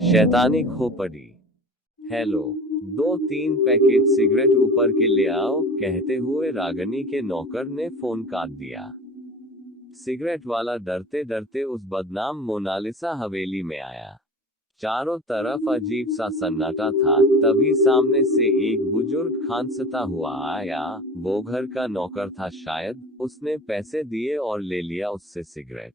शैतानी खोपड़ी। Hello. 2-3 packet cigarette ऊपर के ले आओ, कहते हुए रागनी के नौकर ने फोन काट दिया। सिगरेट वाला डरते डरते उस बदनाम मोनालिसा हवेली में आया। चारों तरफ अजीब सा सन्नाटा था। तभी सामने से एक बुजुर्ग खांसता हुआ आया। वो घर का नौकर था शायद। उसने पैसे दिए और ले लिया उससे सिगरेट।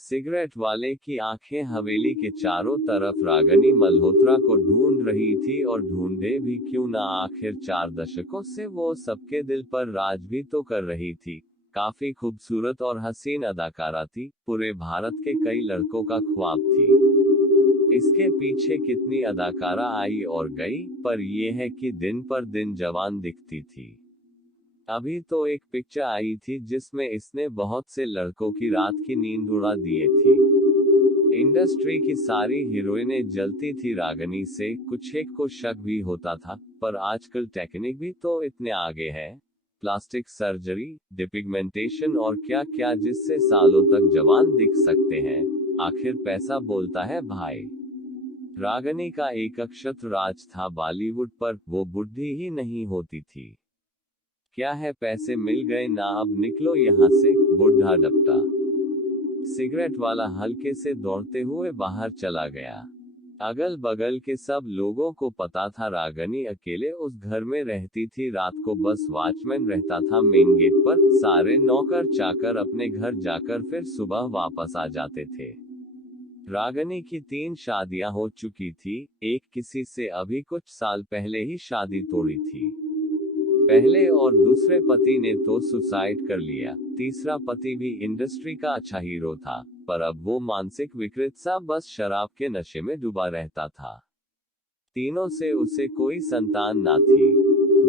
सिगरेट वाले की आंखें हवेली के चारों तरफ रागनी मल्होत्रा को ढूंढ रही थी, और ढूंढे भी क्यों ना, आखिर 4 दशकों से वो सबके दिल पर राज भी तो कर रही थी। काफी खूबसूरत और हसीन अदाकारा थी, पूरे भारत के कई लड़कों का ख्वाब थी। इसके पीछे कितनी अदाकारा आई और गई, पर यह है कि दिन पर दिन जवान दिखती थी। अभी तो एक पिक्चर आई थी जिसमें इसने बहुत से लड़कों की रात की नींद उड़ा दिए थी। इंडस्ट्री की सारी हीरोइनें जलती थी रागनी से, कुछ एक को शक भी होता था, पर आजकल टेक्निक भी तो इतने आगे है। प्लास्टिक सर्जरी, डिपिगमेंटेशन और क्या क्या, जिससे सालों तक जवान दिख सकते हैं। आखिर पैसा बोलता है भाई। रागनी का एक अक्षत राज था बॉलीवुड पर, वो बुढ़ी ही नहीं होती थी। क्या है, पैसे मिल गए ना, अब निकलो यहाँ से, बुढ़ा डपटा। सिगरेट वाला हल्के से दौड़ते हुए बाहर चला गया। अगल बगल के सब लोगों को पता था रागनी अकेले उस घर में रहती थी। रात को बस वॉचमैन रहता था मेन गेट पर। सारे नौकर चाकर अपने घर जाकर फिर सुबह वापस आ जाते थे। रागनी की 3 शादियां हो चुकी थी। एक किसी से अभी कुछ साल पहले ही शादी तोड़ी थी। पहले और दूसरे पति ने तो सुसाइड कर लिया। तीसरा पति भी इंडस्ट्री का अच्छा हीरो था, पर अब वो मानसिक विकृत सा बस शराब के नशे में डूबा रहता था। तीनों से उसे कोई संतान ना थी।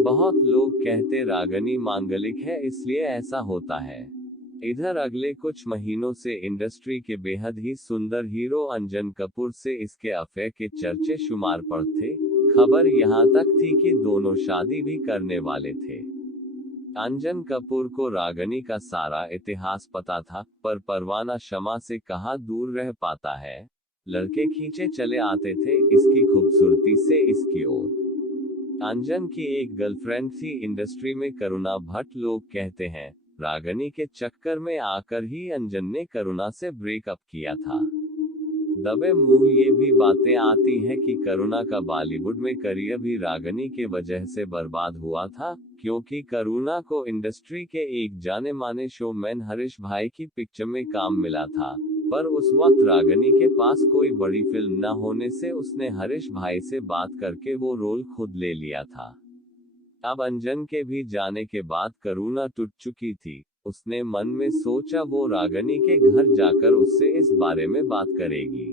बहुत लोग कहते रागनी मांगलिक है इसलिए ऐसा होता है। इधर अगले कुछ महीनों से इंडस्ट्री के बेहद ही सुंदर हीरो अंजन कपूर से इसके अफेयर के चर्चे शुमार पर थे। खबर यहां तक थी कि दोनों शादी भी करने वाले थे। अंजन कपूर को रागनी का सारा इतिहास पता था, पर परवाना शमा से कहां दूर रह पाता है। लड़के खींचे चले आते थे इसकी खूबसूरती से इसकी ओर। अंजन की एक गर्लफ्रेंड थी इंडस्ट्री में, करुणा भट्ट। लोग कहते हैं रागनी के चक्कर में आकर ही अंजन ने करुणा से ब्रेकअप किया था। दबे मुंह ये भी बातें आती है कि करुणा का बॉलीवुड में करियर भी रागनी के वजह से बर्बाद हुआ था, क्योंकि करुणा को इंडस्ट्री के एक जाने माने शोमैन हरीश भाई की पिक्चर में काम मिला था, पर उस वक्त रागनी के पास कोई बड़ी फिल्म न होने से उसने हरीश भाई से बात करके वो रोल खुद ले लिया था। अब अंजन के भी जाने के बाद करुणा टूट चुकी थी। उसने मन में सोचा वो रागनी के घर जाकर उससे इस बारे में बात करेगी,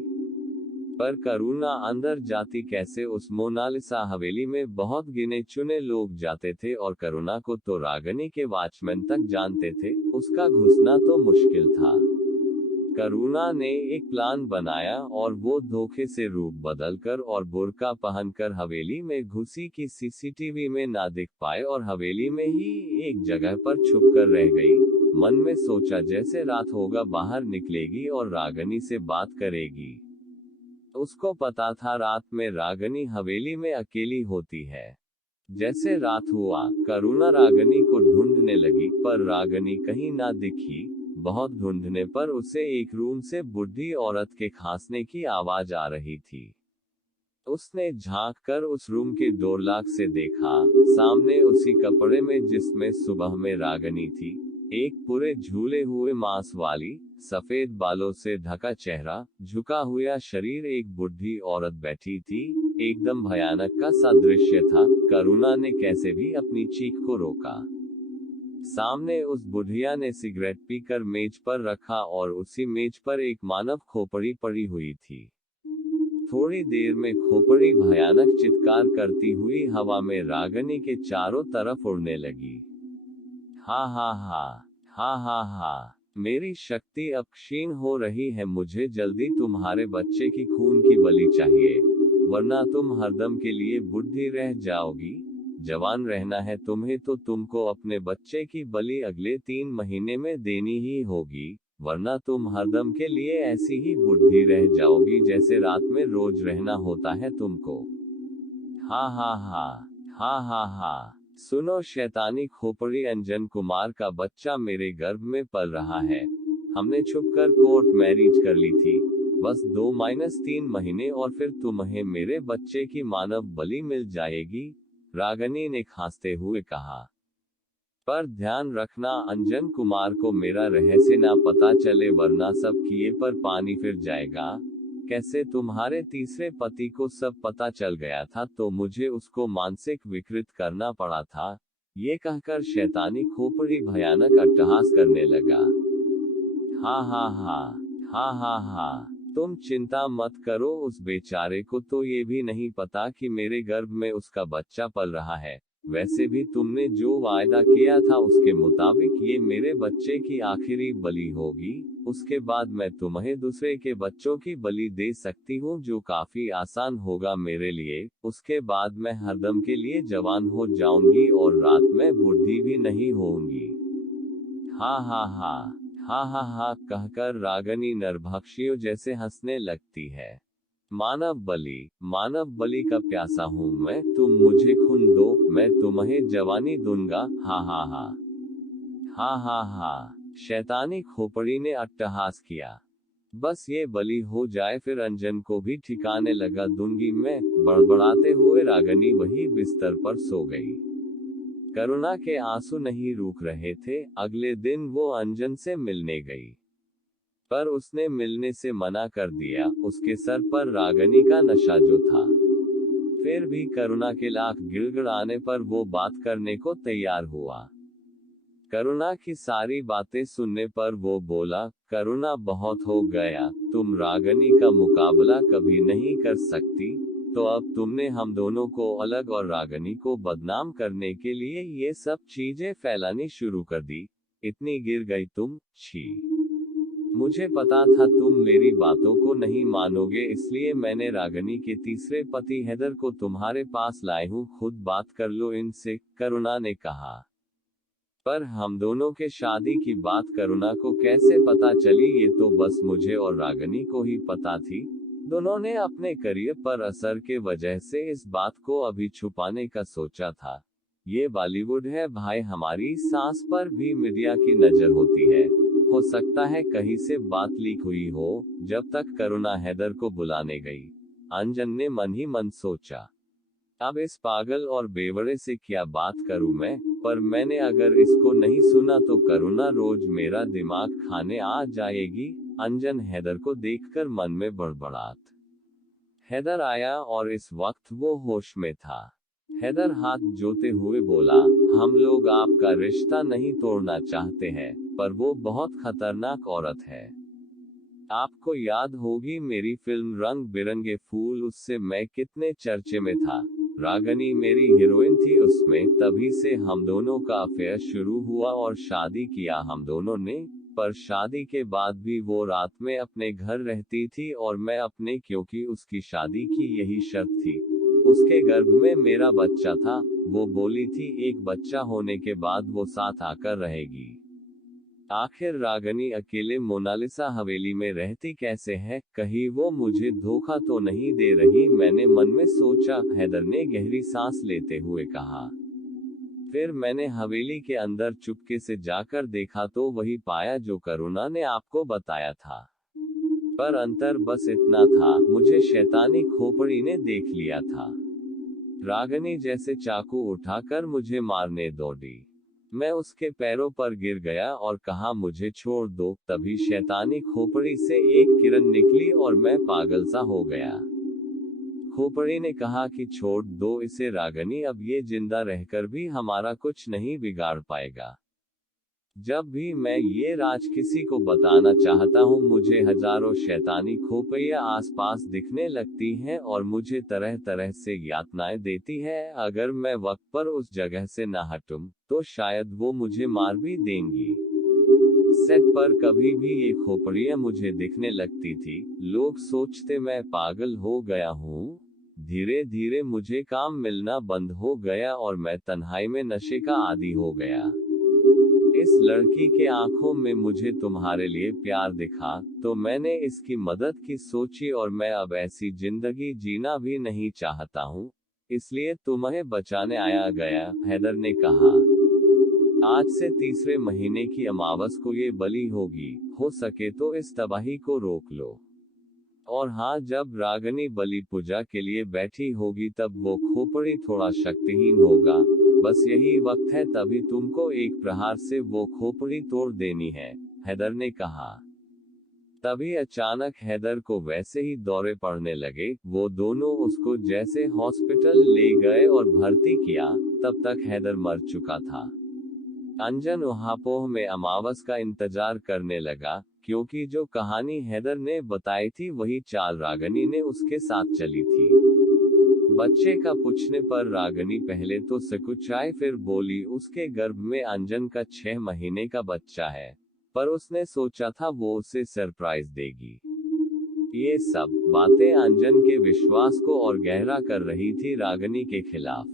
पर करुणा अंदर जाती कैसे। उस मोनालिसा हवेली में बहुत गिने चुने लोग जाते थे, और करुणा को तो रागनी के वॉचमैन तक जानते थे। उसका घुसना तो मुश्किल था। करुणा ने एक प्लान बनाया, और वो धोखे से रूप बदलकर और बुर्का पहनकर हवेली में घुसी कि सीसीटीवी में ना दिख पाए, और हवेली में ही एक जगह पर छुपकर रह गई। मन में सोचा जैसे रात होगा बाहर निकलेगी और रागनी से बात करेगी। उसको पता था रात में रागनी हवेली में अकेली होती है। जैसे रात हुआ, करुणा रागनी को ढूंढने लगी, पर रागनी कहीं ना दिखी। बहुत ढूंढने पर उसे एक रूम से बुढ़ी औरत के खांसने की आवाज आ रही थी। उसने झांक कर उस रूम के डोर लॉक से देखा। सामने उसी कपड़े में जिसमें सुबह में रागनी थी, एक पूरे झूले हुए मांस वाली, सफेद बालों से ढका चेहरा, झुका हुआ शरीर, एक बुढ़ी औरत बैठी थी। एकदम भयानक का सा दृश्य था। करुणा ने कैसे भी अपनी चीख को रोका। सामने उस बुढ़िया ने सिगरेट पीकर मेज पर रखा, और उसी मेज पर एक मानव खोपड़ी पड़ी हुई थी। थोड़ी देर में खोपड़ी भयानक चित्कार करती हुई हवा में रागनी के चारों तरफ उड़ने लगी। हा हा हा, हा हा हा, मेरी शक्ति अब क्षीण हो रही है। मुझे जल्दी तुम्हारे बच्चे की खून की बलि चाहिए, वरना तुम हरदम के लिए बुढ़ी रह जाओगी। जवान रहना है तुम्हें तो तुमको अपने बच्चे की बलि अगले 3 महीने में देनी ही होगी, वरना तुम हरदम के लिए ऐसी ही बुढ़ी रह जाओगी जैसे रात में रोज रहना होता है तुमको। हा हा हा, हा हा हा। सुनो शैतानी खोपड़ी, अंजन कुमार का बच्चा मेरे गर्भ में पल रहा है। हमने छुपकर कोर्ट मैरिज कर ली थी। बस 2-3 महीने और फिर तुम्हें मेरे बच्चे की मानव बलि मिल जाएगी, रागनी ने खांसते हुए कहा। पर ध्यान रखना अंजन कुमार को मेरा रहस्य ना पता चले, वरना सब किए पर पानी फिर जाएगा। कैसे तुम्हारे तीसरे पति को सब पता चल गया था तो मुझे उसको मानसिक विकृत करना पड़ा था। ये कहकर शैतानी खोपड़ी भयानक अट्टहास करने लगा। हा हा हा, हा हा हा। तुम चिंता मत करो, उस बेचारे को तो ये भी नहीं पता कि मेरे गर्भ में उसका बच्चा पल रहा है। वैसे भी तुमने जो वायदा किया था उसके मुताबिक ये मेरे बच्चे की आखिरी बलि होगी। उसके बाद मैं तुम्हें दूसरे के बच्चों की बलि दे सकती हूँ, जो काफी आसान होगा मेरे लिए। उसके बाद मैं हरदम के लिए जवान हो जाऊंगी और रात में बूढ़ी भी नहीं होंगी। हा हा हा, हा हा हा कहकर रागनी नरभक्षियों जैसे हंसने लगती है। मानव बलि का प्यासा हूँ मैं, तुम मुझे खून दो, मैं तुम्हें जवानी दूंगा। हा हा हा, हा हा हा। शैतानी खोपड़ी ने अट्टहास किया। बस ये बलि हो जाए फिर अंजन को भी ठिकाने लगा दूंगी मैं, बड़बड़ाते हुए रागनी वही बिस्तर पर सो गई। करुणा के आंसू नहीं रुक रहे थे। अगले दिन वो अंजन से मिलने गई, पर उसने मिलने से मना कर दिया। उसके सर पर रागनी का नशा जो था। फिर भी करुणा के लाख गिड़गिड़ाने पर वो बात करने को तैयार हुआ। करुणा की सारी बातें सुनने पर वो बोला, करुणा बहुत हो गया, तुम रागनी का मुकाबला कभी नहीं कर सकती, तो अब तुमने हम दोनों को अलग और रागनी को बदनाम करने के लिए ये सब चीजें फैलानी शुरू कर दी। इतनी गिर गई तुम, छी। मुझे पता था तुम मेरी बातों को नहीं मानोगे, इसलिए मैंने रागनी के तीसरे पति हैदर को तुम्हारे पास लाए हूँ, खुद बात कर लो इनसे, करुणा ने कहा। पर हम दोनों के शादी की बात करुणा को कैसे पता चली? ये तो बस मुझे और रागनी को ही पता थी। दोनों ने अपने करियर पर असर के वजह से इस बात को अभी छुपाने का सोचा था। ये बॉलीवुड है भाई, हमारी सांस पर भी मीडिया की नजर होती है। हो सकता है कहीं से बात लीक हुई हो। जब तक करुणा हैदर को बुलाने गई, अंजन ने मन ही मन सोचा, अब इस पागल और बेवड़े से क्या बात करूं मैं, पर मैंने अगर इसको नहीं सुना तो करुणा रोज मेरा दिमाग खाने आ जाएगी। अंजन हैदर को देखकर मन में बड़बड़ात। हैदर आया और इस वक्त वो होश में था। हैदर हाथ जोते हुए बोला, हम लोग आपका रिश्ता नहीं तोड़ना चाहते हैं, पर वो बहुत खतरनाक औरत है। आपको याद होगी मेरी फिल्म रंग बिरंगे फूल, उससे मैं कितने चर्चे में था। रागनी मेरी हीरोइन थी उसमें, तभी से हम दोनों का अफेयर शुरू हुआ और शादी किया हम दोनों ने। पर शादी के बाद भी वो रात में अपने घर रहती थी और मैं अपने, क्योंकि उसकी शादी की यही शर्त थी। उसके गर्भ में मेरा बच्चा था। वो बोली थी एक बच्चा होने के बाद वो साथ आकर रहेगी। आखिर रागनी अकेले मोनालिसा हवेली में रहती कैसे है? कहीं वो मुझे धोखा तो नहीं दे रही? मैंने मन में सोचा। हैदर ने गहरी सांस लेते हुए कहा। फिर मैंने हवेली के अंदर चुपके से जाकर देखा तो वही पाया जो करुणा ने आपको बताया था। पर अंतर बस इतना था, मुझे शैतानी खोपड़ी ने देख लिया था। रागनी जैसे चाकू उठाकर मुझे मारने दौड़ी। मैं उसके पैरों पर गिर गया और कहा मुझे छोड़ दो। तभी शैतानी खोपड़ी से एक किरण निकली और मैं पागल सा हो गया। खोपड़ी ने कहा कि छोड़ दो इसे रागनी, अब ये जिंदा रहकर भी हमारा कुछ नहीं बिगाड़ पाएगा। जब भी मैं ये राज किसी को बताना चाहता हूँ, मुझे हजारों शैतानी खोपड़ियाँ आसपास दिखने लगती हैं और मुझे तरह तरह से यातनाएं देती है। अगर मैं वक्त पर उस जगह से न हटूं, तो शायद वो मुझे मार भी देंगी। सेट पर कभी भी ये खोपड़ियाँ मुझे दिखने लगती थी। लोग सोचते मैं पागल हो गया हूँ। धीरे धीरे मुझे काम मिलना बंद हो गया और मैं तन्हाई में नशे का आदी हो गया। इस लड़की के आंखों में मुझे तुम्हारे लिए प्यार दिखा, तो मैंने इसकी मदद की सोची और मैं अब ऐसी जिंदगी जीना भी नहीं चाहता हूँ, इसलिए तुम्हें बचाने आया गया, हैदर ने कहा। आज से तीसरे महीने की अमावस को ये बलि होगी, हो सके तो इस तबाही को रोक लो। और हाँ, जब रागनी बलि पूजा के लिए बैठी होगी तब वो खोपड़ी थोड़ा शक्तिहीन होगा, बस यही वक्त है, तभी तुमको एक प्रहार से वो खोपड़ी तोड़ देनी है, हैदर ने कहा। तभी अचानक हैदर को वैसे ही दौरे पड़ने लगे। वो दोनों उसको जैसे हॉस्पिटल ले गए और भर्ती किया। तब तक हैदर मर चुका था। अंजन उहापोह में अमावस का इंतजार करने लगा, क्योंकि जो कहानी हैदर ने बताई थी वही चाल रागनी ने उसके साथ चली थी। बच्चे का पूछने पर रागनी पहले तो सकुचाई, फिर बोली उसके गर्भ में अंजन का 6 महीने का बच्चा है, पर उसने सोचा था वो उसे सरप्राइज देगी। ये सब बातें अंजन के विश्वास को और गहरा कर रही थी रागनी के खिलाफ।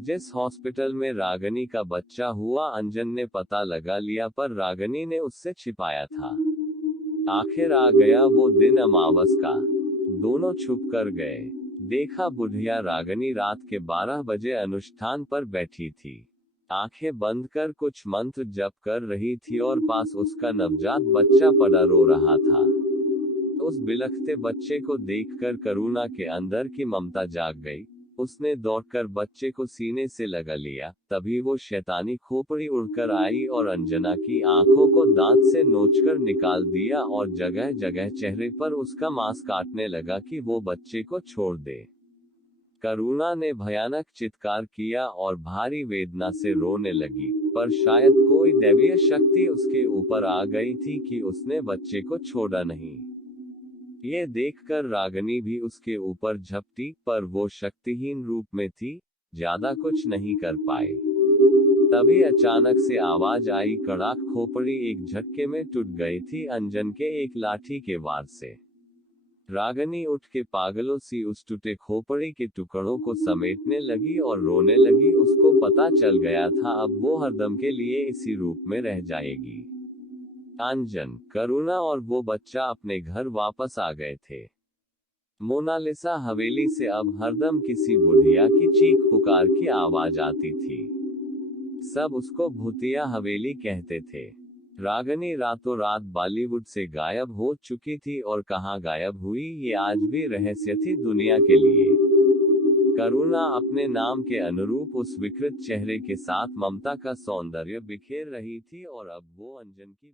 जिस हॉस्पिटल में रागनी का बच्चा हुआ अंजन ने पता लगा लिया, पर रागनी ने उससे छिपाया था। आखिर आ गया वो दिन अमावस का। दोनों छुप कर गए। देखा बुढ़िया रागनी रात के 12 बजे अनुष्ठान पर बैठी थी। आंखें बंद कर कुछ मंत्र जप कर रही थी और पास उसका नवजात बच्चा पड़ा रो रहा था। उस बिलखते बच्चे को देखकर करुणा के अंदर की ममता जाग गई। उसने दौड़कर बच्चे को सीने से लगा लिया। तभी वो शैतानी खोपड़ी उड़कर आई और अंजना की आंखों को दांत से नोचकर निकाल दिया और जगह जगह चेहरे पर उसका मांस काटने लगा कि वो बच्चे को छोड़ दे। करुणा ने भयानक चित्कार किया और भारी वेदना से रोने लगी, पर शायद कोई दैवीय शक्ति उसके ऊपर आ गई थी कि उसने बच्चे को छोड़ा नहीं। ये देखकर रागनी भी उसके ऊपर झपटी, पर वो शक्तिहीन रूप में थी, ज्यादा कुछ नहीं कर पाई। तभी अचानक से आवाज आई, कड़ाक। खोपड़ी एक झटके में टूट गई थी अंजन के एक लाठी के वार से। रागनी उठ के पागलों सी उस टूटे खोपड़ी के टुकड़ों को समेटने लगी और रोने लगी। उसको पता चल गया था अब वो हरदम के लिए इसी रूप में रह जाएगी। अंजन, करुणा और वो बच्चा अपने घर वापस आ गए थे। मोनालिसा हवेली से अब हरदम किसी बुढ़िया की चीख पुकार की आवाज आती थी। सब उसको भूतिया हवेली कहते थे। रागनी रातों रात बॉलीवुड से गायब हो चुकी थी और कहाँ गायब हुई ये आज भी रहस्य थी दुनिया के लिए। करुणा अपने नाम के अनुरूप उस विकृत चेहरे के साथ ममता का सौंदर्य बिखेर रही थी और अब वो अंजन की